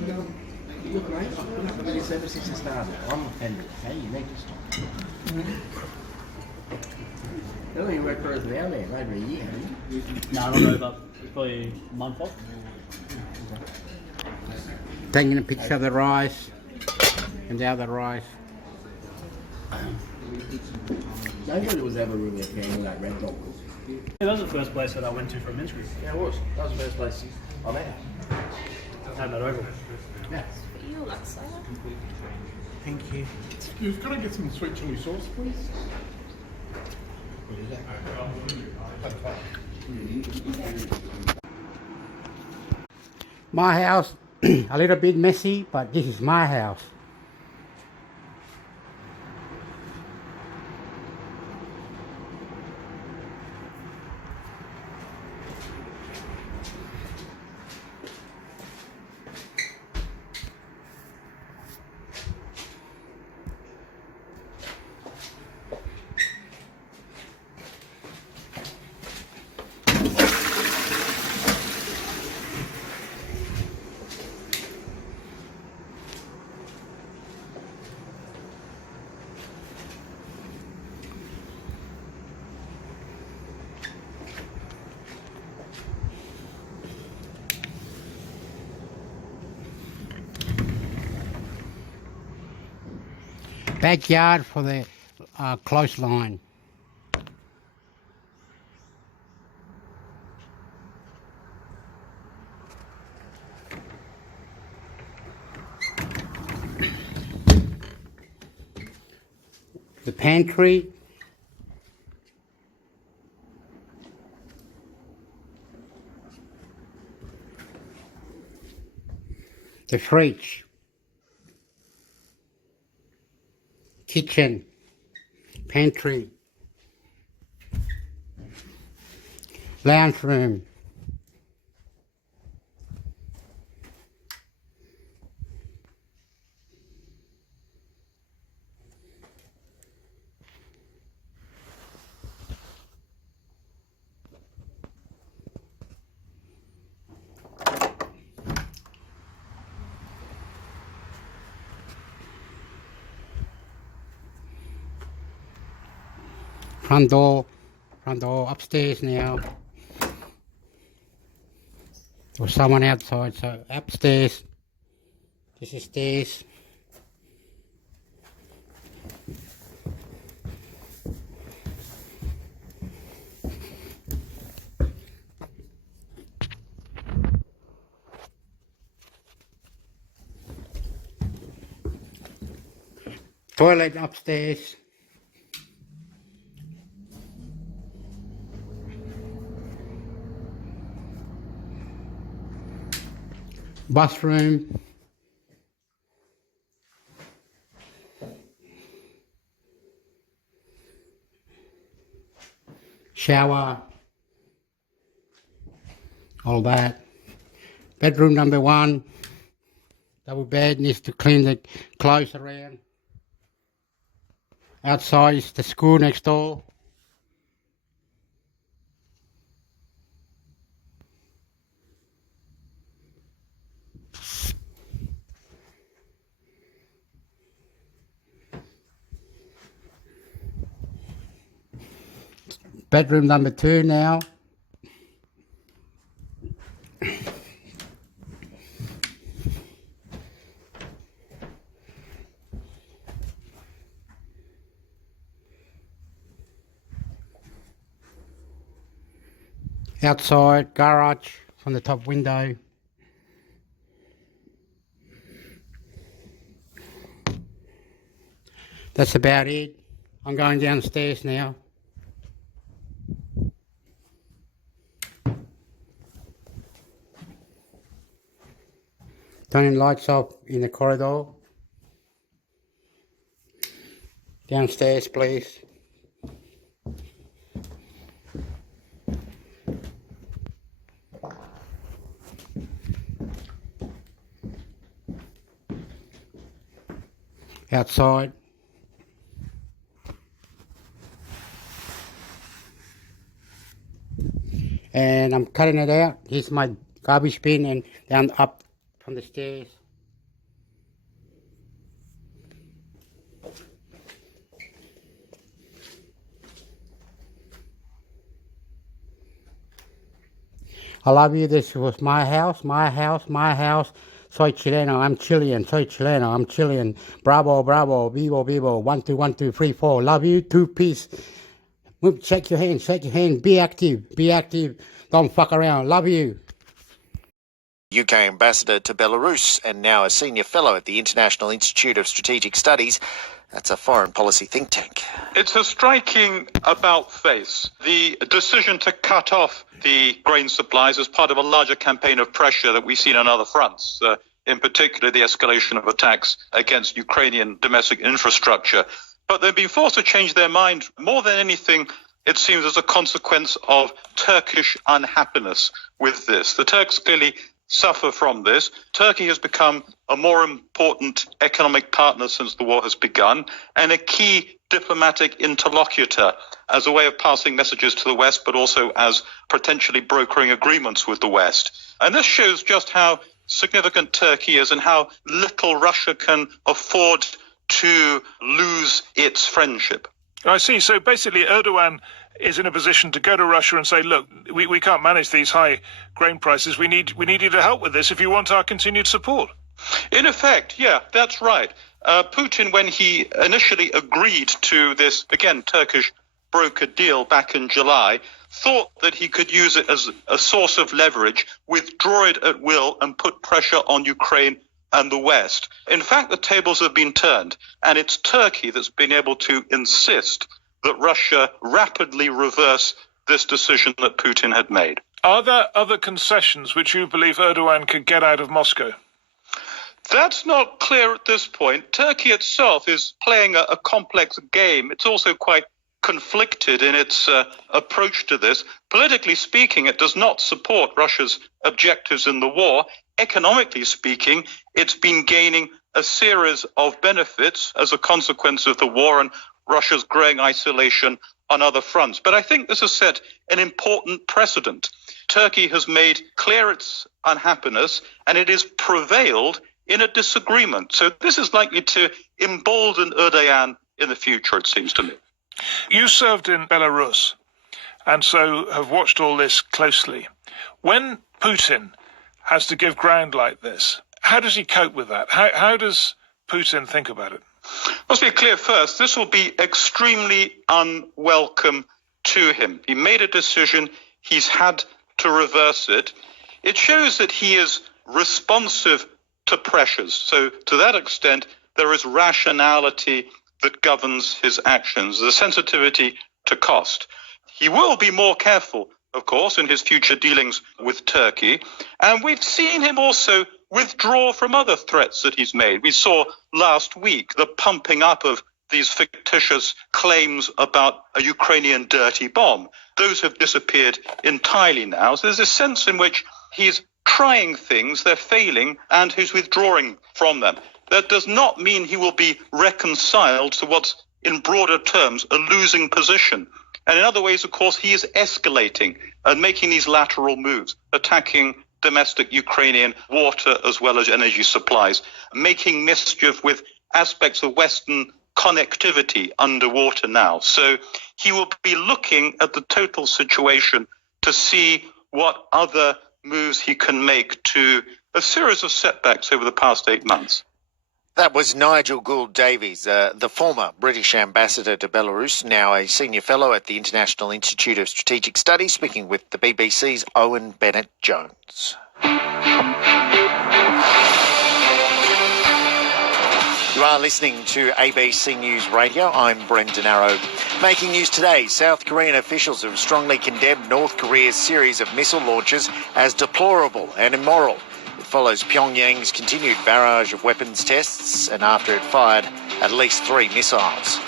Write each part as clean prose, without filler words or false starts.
Look, mate, I've been up with this ever since I started. I'm offended. Hey, you need to stop. You only worked for us now, man, over a year, haven't you? No, not over. Probably a month off. Taking a picture of the rice and the other rice. Nobody was ever really a fan of that Red Dog. Yeah, that was the first place that I went to for a men's group. Yeah, it was. That was the first place I've had. Had that over. Yeah. You like soda? Thank you. You've got to get some sweet chili sauce, please. What is that? My house, a little bit messy, but this is my house. Backyard for the close line. The pantry. The fridge. Kitchen, pantry, lounge room, front door upstairs now. There was someone outside, so upstairs. This is stairs. Toilet upstairs. Bathroom. Shower. All that. Bedroom number 1. Double bed, needs to clean the clothes around. Outside is the school next door. Bedroom number 2 now. Outside, garage from the top window. That's about it. I'm going downstairs now. Turning lights off in the corridor. Downstairs, please. Outside. And I'm cutting it out. Here's my garbage bin and down up from the stairs. I love you. This was my house, my house, my house. Soy chileno, I'm Chilean. Soy chileno, I'm Chilean. Bravo, bravo, vivo, vivo. 1, 2, 1, 2, 3, 4. Love you. 2 peace. Move, shake your hand, shake your hand. Be active, be active. Don't fuck around. Love you. UK ambassador to Belarus and now a senior fellow at the International Institute of Strategic Studies. That's a foreign policy think tank. It's a striking about-face. The decision to cut off the grain supplies as part of a larger campaign of pressure that we've seen on other fronts, in particular the escalation of attacks against Ukrainian domestic infrastructure. But they've been forced to change their mind more than anything, it seems, as a consequence of Turkish unhappiness with this. The Turks clearly suffer from this. Turkey has become a more important economic partner since the war has begun and a key diplomatic interlocutor as a way of passing messages to the West, but also as potentially brokering agreements with the West. And this shows just how significant Turkey is and how little Russia can afford to lose its friendship. I see. So basically Erdogan is in a position to go to Russia and say, look, we can't manage these high grain prices. We need you to help with this if you want our continued support. In effect, yeah, that's right. Putin, when he initially agreed to this, again, Turkish brokered deal back in July, thought that he could use it as a source of leverage, withdraw it at will and put pressure on Ukraine and the West. In fact, the tables have been turned, and it's Turkey that's been able to insist that Russia rapidly reverse this decision that Putin had made. Are there other concessions which you believe Erdogan could get out of Moscow? That's not clear at this point. Turkey itself is playing a complex game. It's also quite conflicted in its approach to this. Politically speaking, it does not support Russia's objectives in the war. Economically speaking, it's been gaining a series of benefits as a consequence of the war and Russia's growing isolation on other fronts. But I think this has set an important precedent. Turkey has made clear its unhappiness, and it has prevailed in a disagreement. So this is likely to embolden Erdogan in the future, it seems to me. You served in Belarus, and so have watched all this closely. When Putin has to give ground like this, how does he cope with that? How does Putin think about it? Let's be clear first, this will be extremely unwelcome to him. He made a decision, he's had to reverse it. It shows that he is responsive to pressures. So to that extent, there is rationality that governs his actions, the sensitivity to cost. He will be more careful, of course, in his future dealings with Turkey. And we've seen him also withdraw from other threats that he's made. We saw last week the pumping up of these fictitious claims about a Ukrainian dirty bomb. Those have disappeared entirely now. So there's a sense in which he's trying things, they're failing, and he's withdrawing from them. That does not mean he will be reconciled to what's, in broader terms, a losing position. And in other ways, of course, he is escalating and making these lateral moves, attacking domestic Ukrainian water as well as energy supplies, making mischief with aspects of Western connectivity underwater now. So he will be looking at the total situation to see what other moves he can make to a series of setbacks over the past 8 months. That was Nigel Gould-Davies, the former British ambassador to Belarus, now a senior fellow at the International Institute of Strategic Studies, speaking with the BBC's Owen Bennett-Jones. You are listening to ABC News Radio. I'm Brendan Arrow. Making news today, South Korean officials have strongly condemned North Korea's series of missile launches as deplorable and immoral. It follows Pyongyang's continued barrage of weapons tests and after it fired at least 3 missiles.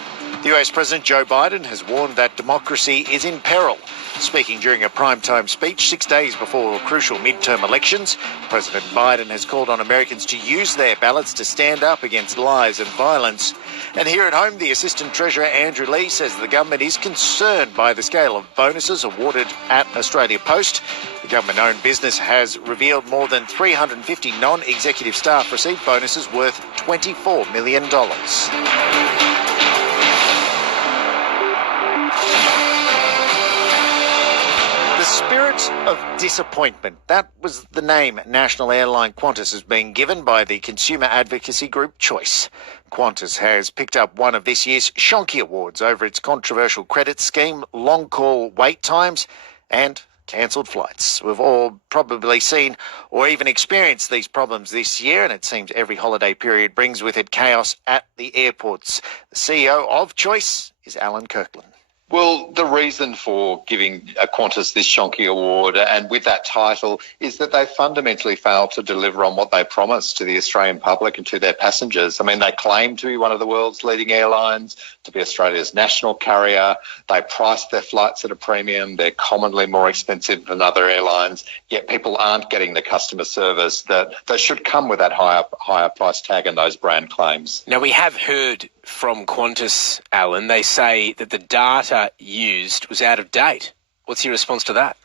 The US President Joe Biden has warned that democracy is in peril. Speaking during a primetime speech 6 days before crucial midterm elections, President Biden has called on Americans to use their ballots to stand up against lies and violence. And here at home, the Assistant Treasurer Andrew Lee says the government is concerned by the scale of bonuses awarded at Australia Post. The government-owned business has revealed more than 350 non-executive staff received bonuses worth $24 million. The Spirit of disappointment. That was the name national airline Qantas has been given by the consumer advocacy group Choice. Qantas has picked up one of this year's Shonky Awards over its controversial credit scheme, long call wait times and cancelled flights. We've all probably seen or even experienced these problems this year, and it seems every holiday period brings with it chaos at the airports. The CEO of Choice is Alan Kirkland. Well, the reason for giving Qantas this Shonky Award, and with that title, is that they fundamentally failed to deliver on what they promised to the Australian public and to their passengers. I mean, they claim to be one of the world's leading airlines, to be Australia's national carrier. They price their flights at a premium. They're commonly more expensive than other airlines, yet people aren't getting the customer service that should come with that higher price tag and those brand claims. Now, we have heard from Qantas, Alan, they say that the data used was out of date. What's your response to that?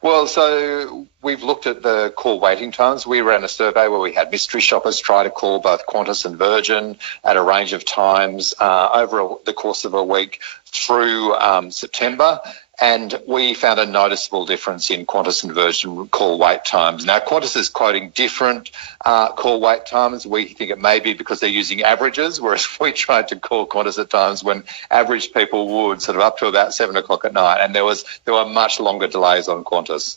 Well, so we've looked at the call waiting times. We ran a survey where we had mystery shoppers try to call both Qantas and Virgin at a range of times over the course of a week through September. And we found a noticeable difference in Qantas and Virgin call wait times. Now, Qantas is quoting different call wait times. We think it may be because they're using averages, whereas we tried to call Qantas at times when average people would, sort of up to about 7 o'clock at night. And there were much longer delays on Qantas.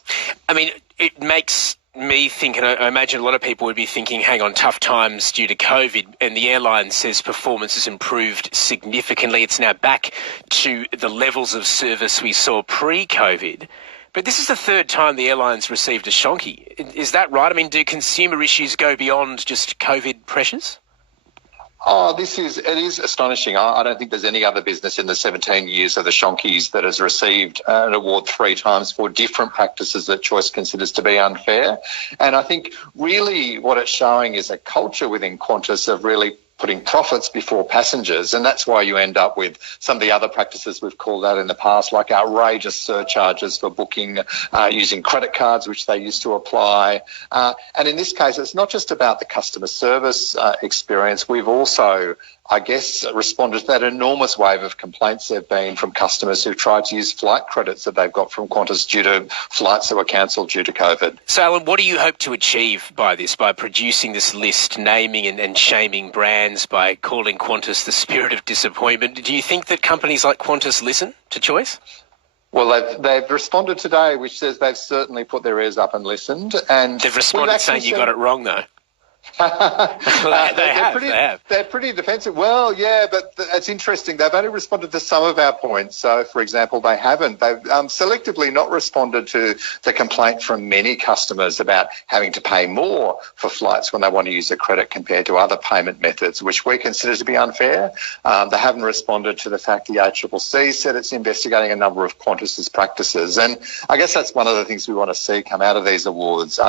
I mean, it makes me think, and I imagine a lot of people would be thinking, hang on, tough times due to COVID, and the airline says performance has improved significantly. It's now back to the levels of service we saw pre-COVID. But this is the third time the airline's received a Shonky. Is that right? I mean, do consumer issues go beyond just COVID pressures? Oh, it is astonishing. I don't think there's any other business in the 17 years of the Shonkies that has received an award 3 times for different practices that Choice considers to be unfair. And I think really what it's showing is a culture within Qantas of really putting profits before passengers, and that's why you end up with some of the other practices we've called out in the past, like outrageous surcharges for booking using credit cards, which they used to apply. And in this case, it's not just about the customer service experience. We've also, I guess, responded to that enormous wave of complaints there have been from customers who've tried to use flight credits that they've got from Qantas due to flights that were cancelled due to COVID. So, Alan, what do you hope to achieve by this, by producing this list, naming and shaming brands, by calling Qantas the spirit of disappointment? Do you think that companies like Qantas listen to Choice? Well, they've responded today, which says they've certainly put their ears up and listened. And they've responded saying you got it wrong, though. They have. They're pretty defensive. Well, yeah, but it's interesting. They've only responded to some of our points. So, for example, they haven't. They've selectively not responded to the complaint from many customers about having to pay more for flights when they want to use a credit compared to other payment methods, which we consider to be unfair. They haven't responded to the fact the ACCC said it's investigating a number of Qantas's practices. And I guess that's one of the things we want to see come out of these awards.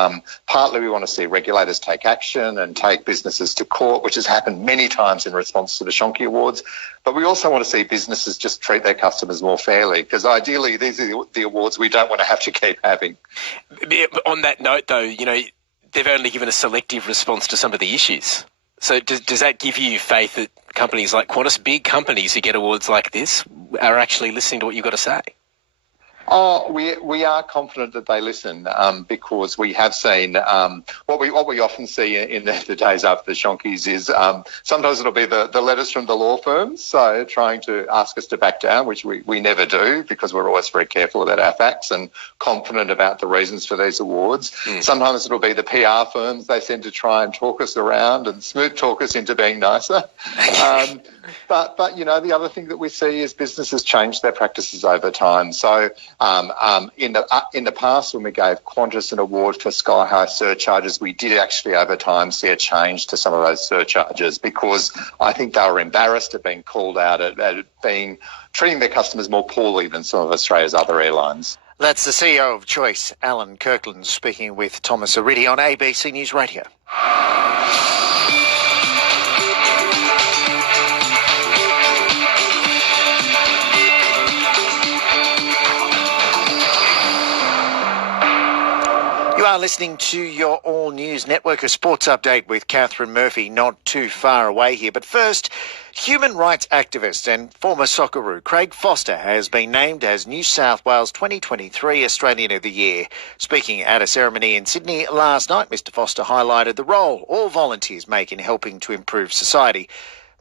Partly we want to see regulators take action and take businesses to court, which has happened many times in response to the Shonky Awards. But we also want to see businesses just treat their customers more fairly, because ideally these are the awards we don't want to have to keep having. On that note, though, they've only given a selective response to some of the issues. So does that give you faith that companies like Qantas, big companies who get awards like this, are actually listening to what you've got to say? Oh, we are confident that they listen because we have seen what we often see in the days after the Shonkies is sometimes it'll be the letters from the law firms, so trying to ask us to back down, which we never do because we're always very careful about our facts and confident about the reasons for these awards. Sometimes it'll be the PR firms they send to try and talk us around and smooth talk us into being nicer. But the other thing that we see is businesses change their practices over time. So in the past, when we gave Qantas an award for sky-high surcharges, we did actually over time see a change to some of those surcharges because I think they were embarrassed at being called out at treating their customers more poorly than some of Australia's other airlines. That's the CEO of Choice, Alan Kirkland, speaking with Thomas Aridi on ABC News Radio. You are are listening to your All News Network, a sports update with Catherine Murphy, not too far away here. But first, human rights activist and former Socceroo Craig Foster has been named as New South Wales 2023 Australian of the Year. Speaking at a ceremony in Sydney last night, Mr Foster highlighted the role all volunteers make in helping to improve society.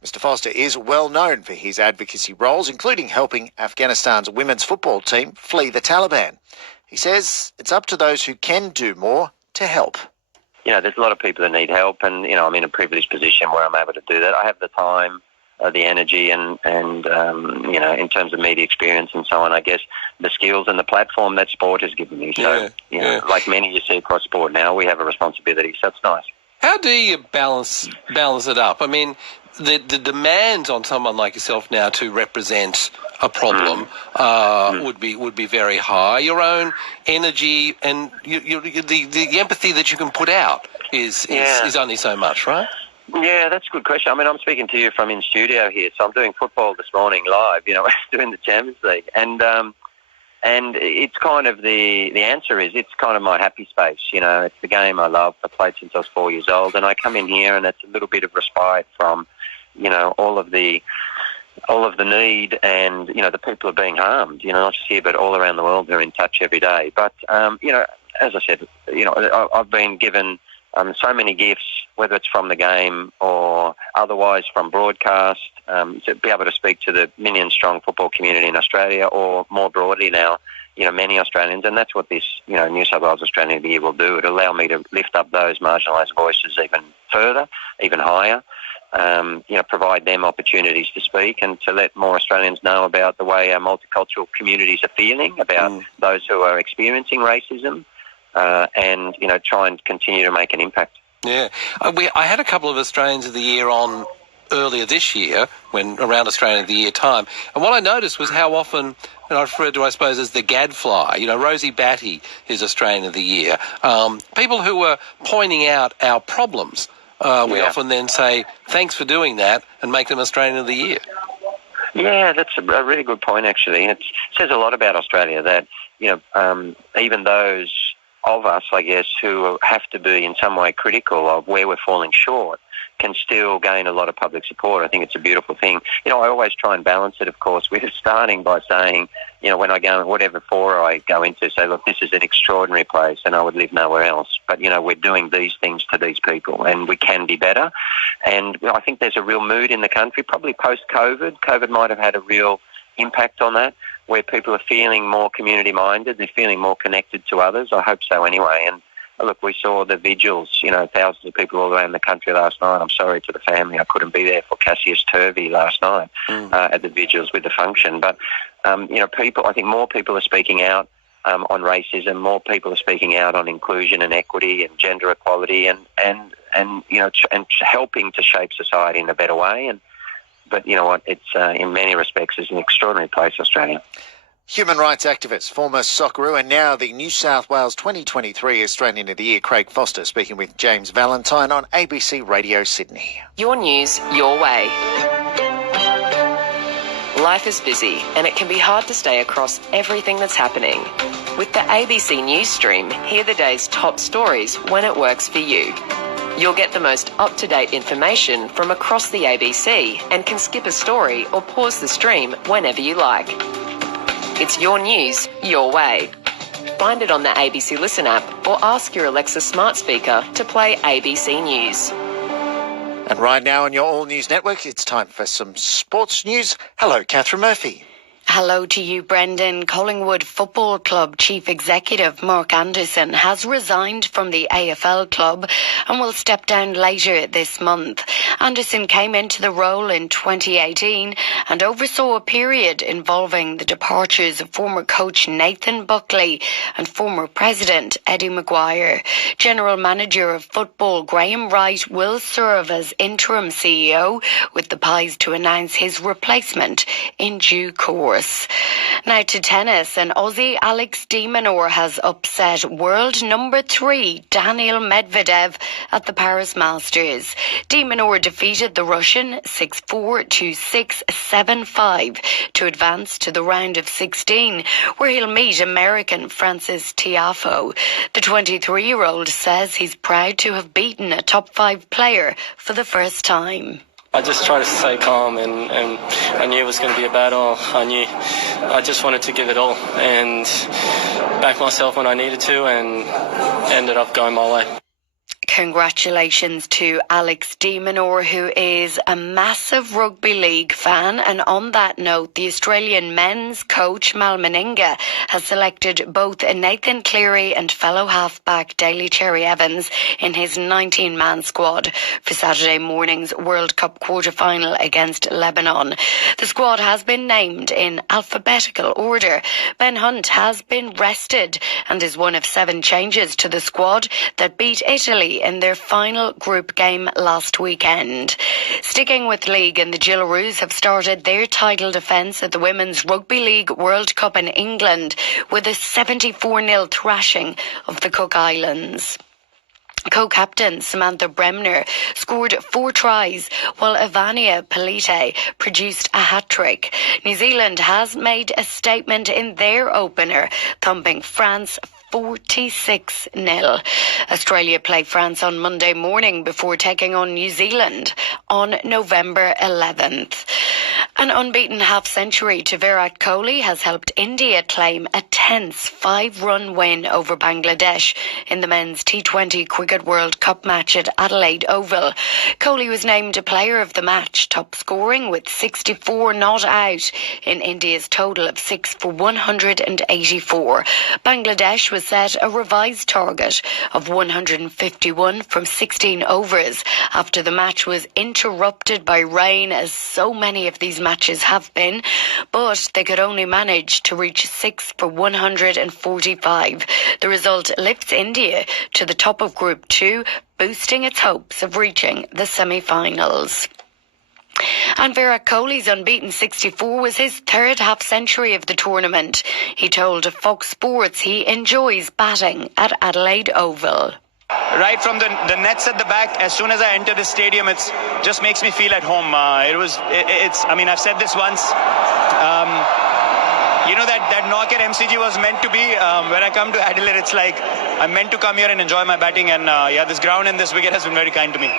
Mr Foster is well known for his advocacy roles, including helping Afghanistan's women's football team flee the Taliban. He says it's up to those who can do more to help. You know, there's a lot of people that need help, and, you know, I'm in a privileged position where I'm able to do that. I have the time, the energy, and you know, in terms of media experience and so on, I guess the skills and the platform that sport has given me. So, you know, like many you see across sport now, we have a responsibility, so it's nice. How do you balance it up? I mean, the demands on someone like yourself now to represent a problem would be very high. Your own energy and the empathy that you can put out is only so much, right? Yeah, that's a good question. I mean, I'm speaking to you from in studio here, so I'm doing football this morning live. You know, doing the Champions League, and it's kind of the answer is it's kind of my happy space. You know, it's the game I love. I played since I was 4 years old, and I come in here and it's a little bit of respite from, you know, all of the need, and, you know, the people are being harmed, you know, not just here but all around the world. They're in touch every day. But, you know, as I said, you know, I've been given so many gifts, whether it's from the game or otherwise from broadcast, to be able to speak to the million-strong football community in Australia, or more broadly now, you know, many Australians. And that's what this, you know, New South Wales Australian of the Year will do. It'll allow me to lift up those marginalised voices even further, even higher. You know, provide them opportunities to speak and to let more Australians know about the way our multicultural communities are feeling about those who are experiencing racism, and, you know, try and continue to make an impact. Yeah. I had a couple of Australians of the Year on earlier this year, when around Australian of the Year time, and what I noticed was how often, and I referred to, I suppose, as the gadfly, you know, Rosie Batty is Australian of the Year. People who were pointing out our problems, we often then say, thanks for doing that, and make them Australian of the Year. Yeah, that's a really good point, actually. It says a lot about Australia that, you know, even those of us, I guess, who have to be in some way critical of where we're falling short, can still gain a lot of public support. I think it's a beautiful thing. You know, I always try and balance it, of course, with starting by saying, you know, when I go, whatever fora I go into, say, look, this is an extraordinary place and I would live nowhere else. But, you know, we're doing these things to these people and we can be better. And, you know, I think there's a real mood in the country, probably post-COVID. COVID might have had a real impact on that, where people are feeling more community-minded, they're feeling more connected to others. I hope so anyway. And look, we saw the vigils, you know, thousands of people all around the country last night. I'm sorry to the family. I couldn't be there for Cassius Turvey last night at the vigils with the function. But, you know, I think more people are speaking out on racism, more people are speaking out on inclusion and equity and gender equality and you know, and helping to shape society in a better way. But you know what? It's in many respects is an extraordinary place, Australia. Human rights activist, former Socceroo, and now the New South Wales 2023 Australian of the Year, Craig Foster, speaking with James Valentine on ABC Radio Sydney. Your news, your way. Life is busy and it can be hard to stay across everything that's happening. With the ABC News Stream, hear the day's top stories when it works for you. You'll get the most up-to-date information from across the ABC and can skip a story or pause the stream whenever you like. It's your news, your way. Find it on the ABC Listen app or ask your Alexa smart speaker to play ABC News. And right now on your All News Network, it's time for some sports news. Hello, Catherine Murphy. Hello to you, Brendan. Collingwood Football Club Chief Executive Mark Anderson has resigned from the AFL club and will step down later this month. Anderson came into the role in 2018 and oversaw a period involving the departures of former coach Nathan Buckley and former president Eddie Maguire. General Manager of Football Graham Wright will serve as interim CEO, with the Pies to announce his replacement in due course. course. Now to tennis, and Aussie Alex de Minaur has upset world number 3 Daniil Medvedev at the Paris Masters. De Minaur defeated the Russian 6-4 to 6-7-5 to advance to the round of 16, where he'll meet American Francis Tiafoe. The 23-year-old says he's proud to have beaten a top 5 player for the first time. I just tried to stay calm, and I knew it was going to be a battle. I just wanted to give it all and back myself when I needed to, and ended up going my way. Congratulations to Alex de Minaur, who is a massive rugby league fan. And on that note, the Australian men's coach Mal Meninga has selected both Nathan Cleary and fellow halfback Daly Cherry Evans in his 19-man squad for Saturday morning's World Cup quarter-final against Lebanon. The squad has been named in alphabetical order. Ben Hunt has been rested and is one of 7 changes to the squad that beat Italy in their final group game last weekend. Sticking with league, and the Gillaroos have started their title defence at the Women's Rugby League World Cup in England with a 74-0 thrashing of the Cook Islands. Co-captain Samantha Bremner scored 4 tries, while Ivania Pelite produced a hat-trick. New Zealand has made a statement in their opener, thumping France 46-0. Australia play France on Monday morning before taking on New Zealand on November 11th. An unbeaten half-century to Virat Kohli has helped India claim a tense 5-run win over Bangladesh in the men's T20 Cricket World Cup match at Adelaide Oval. Kohli was named a player of the match, top scoring with 64 not out in India's total of 6 for 184. Bangladesh was set a revised target of 151 from 16 overs after the match was interrupted by rain, as so many of these matches have been, but they could only manage to reach 6 for 145. The result lifts India to the top of Group 2, boosting its hopes of reaching the semi-finals. And Virat Kohli's unbeaten 64 was his 3rd half-century of the tournament. He told Fox Sports he enjoys batting at Adelaide Oval. Right from the nets at the back, as soon as I enter the stadium, it just makes me feel at home. I mean, I've said this once. That knock at MCG was meant to be. When I come to Adelaide, it's like I'm meant to come here and enjoy my batting. And this ground and this wicket has been very kind to me.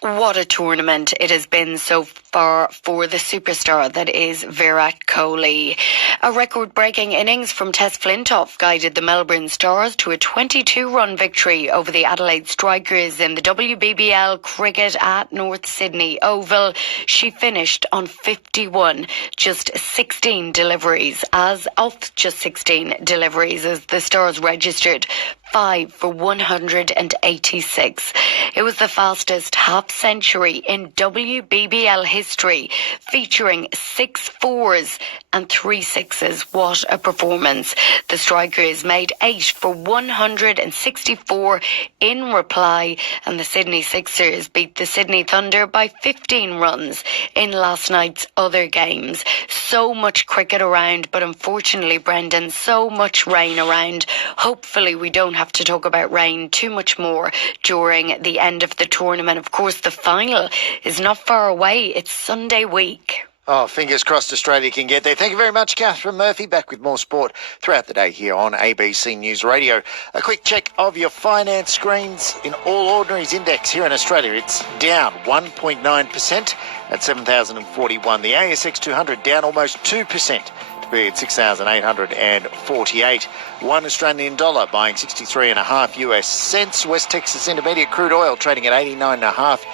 What a tournament it has been so far for the superstar that is Virat Kohli. A record-breaking innings from Tess Flintoff guided the Melbourne Stars to a 22-run victory over the Adelaide Strikers in the WBBL cricket at North Sydney Oval. She finished on 51, just 16 deliveries as the Stars registered 5 for 186. It was the fastest half-century in WBBL history, featuring 6 fours and 3 sixes. What a performance. The Strikers made 8 for 164 in reply, and the Sydney Sixers beat the Sydney Thunder by 15 runs in last night's other games. So much cricket around, but unfortunately, Brendan, so much rain around. Hopefully we don't have to talk about rain too much more during the end of the tournament. Of course, the final is not far away. It's Sunday week. Oh, fingers crossed Australia can get there. Thank you very much, Catherine Murphy. Back with more sport throughout the day here on ABC News Radio. A quick check of your finance screens in All Ordinaries Index here in Australia. It's down 1.9% at 7,041. The ASX 200 down almost 2%. At 6,848. $1 Australian dollar buying 63.5 US cents. West Texas Intermediate crude oil trading at 89.5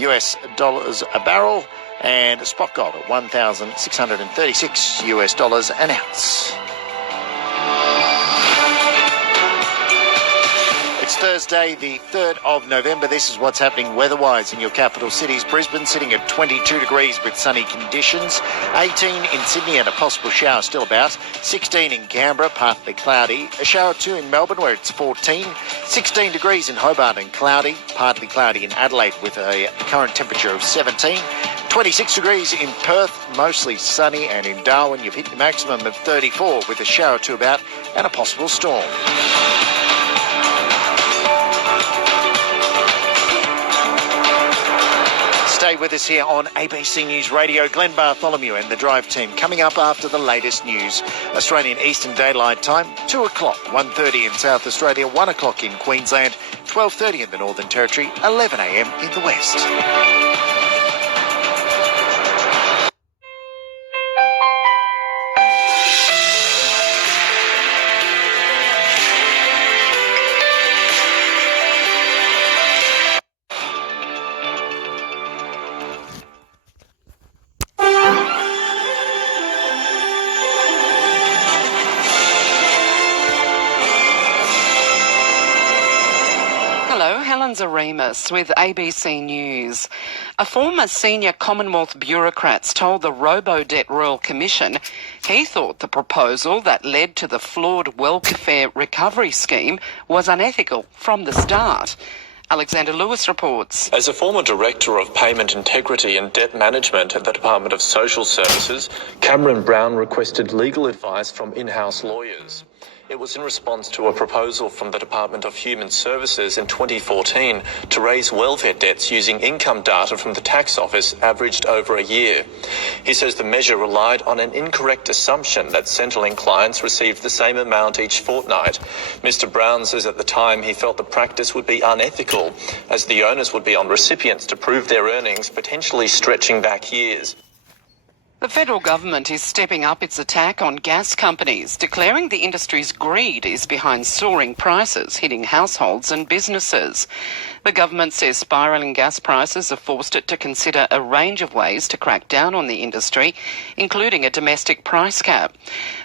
US dollars a barrel, and spot gold at 1,636 US dollars an ounce. It's Thursday, the 3rd of November. This is what's happening weather-wise in your capital cities. Brisbane sitting at 22 degrees with sunny conditions. 18 in Sydney and a possible shower still about. 16 in Canberra, partly cloudy. A shower or 2 in Melbourne where it's 14. 16 degrees in Hobart and cloudy. Partly cloudy in Adelaide with a current temperature of 17. 26 degrees in Perth, mostly sunny, and in Darwin you've hit your maximum of 34 with a shower or two about and a possible storm. Stay with us here on ABC News Radio. Glenn Bartholomew and the Drive team coming up after the latest news. Australian Eastern Daylight Time, 2 o'clock, 1:30 in South Australia, 1 o'clock in Queensland, 12:30 in the Northern Territory, 11 a.m. in the West. Hello, Helen Zaremus with ABC News. A former senior Commonwealth bureaucrat told the Robo-Debt Royal Commission he thought the proposal that led to the flawed welfare recovery scheme was unethical from the start. Alexander Lewis reports. As a former Director of Payment Integrity and Debt Management at the Department of Social Services, Cameron Brown requested legal advice from in-house lawyers. It was in response to a proposal from the Department of Human Services in 2014 to raise welfare debts using income data from the tax office averaged over a year. He says the measure relied on an incorrect assumption that Centrelink clients received the same amount each fortnight. Mr. Brown says at the time he felt the practice would be unethical, as the onus would be on recipients to prove their earnings, potentially stretching back years. The federal government is stepping up its attack on gas companies, declaring the industry's greed is behind soaring prices hitting households and businesses. The government says spiralling gas prices have forced it to consider a range of ways to crack down on the industry, including a domestic price cap.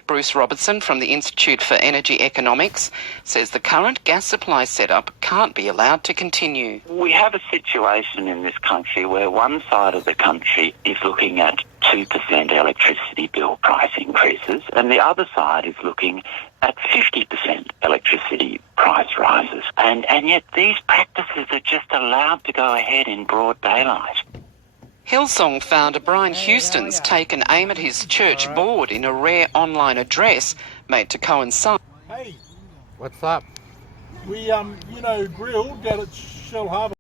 Bruce Robertson from the Institute for Energy Economics says the current gas supply setup can't be allowed to continue. We have a situation in this country where one side of the country is looking at 2% electricity bill price increases, and the other side is looking at 50% electricity price rises. And yet these practices are just allowed to go ahead in broad daylight. Hillsong founder Brian Houston's taken aim at his church board in a rare online address made to coincide. Hey, What's up? we grilled down at Shell Harbour.